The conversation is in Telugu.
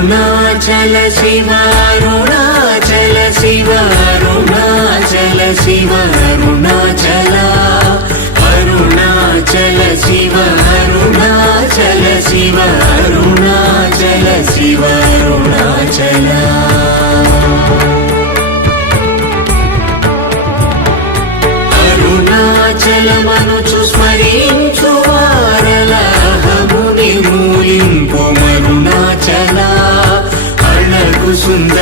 అరుణాచల శివ అరుణాచల శివ అరుణాచల శివ అరుణాచల అరుణాచల శివ అరుణాచల శివ అరుణాచల శివ అరుణాచల అరుణాచలమనుచు స్మరించు వారలహము నిర్మూలింపు అరుణాచల అళగు సుందర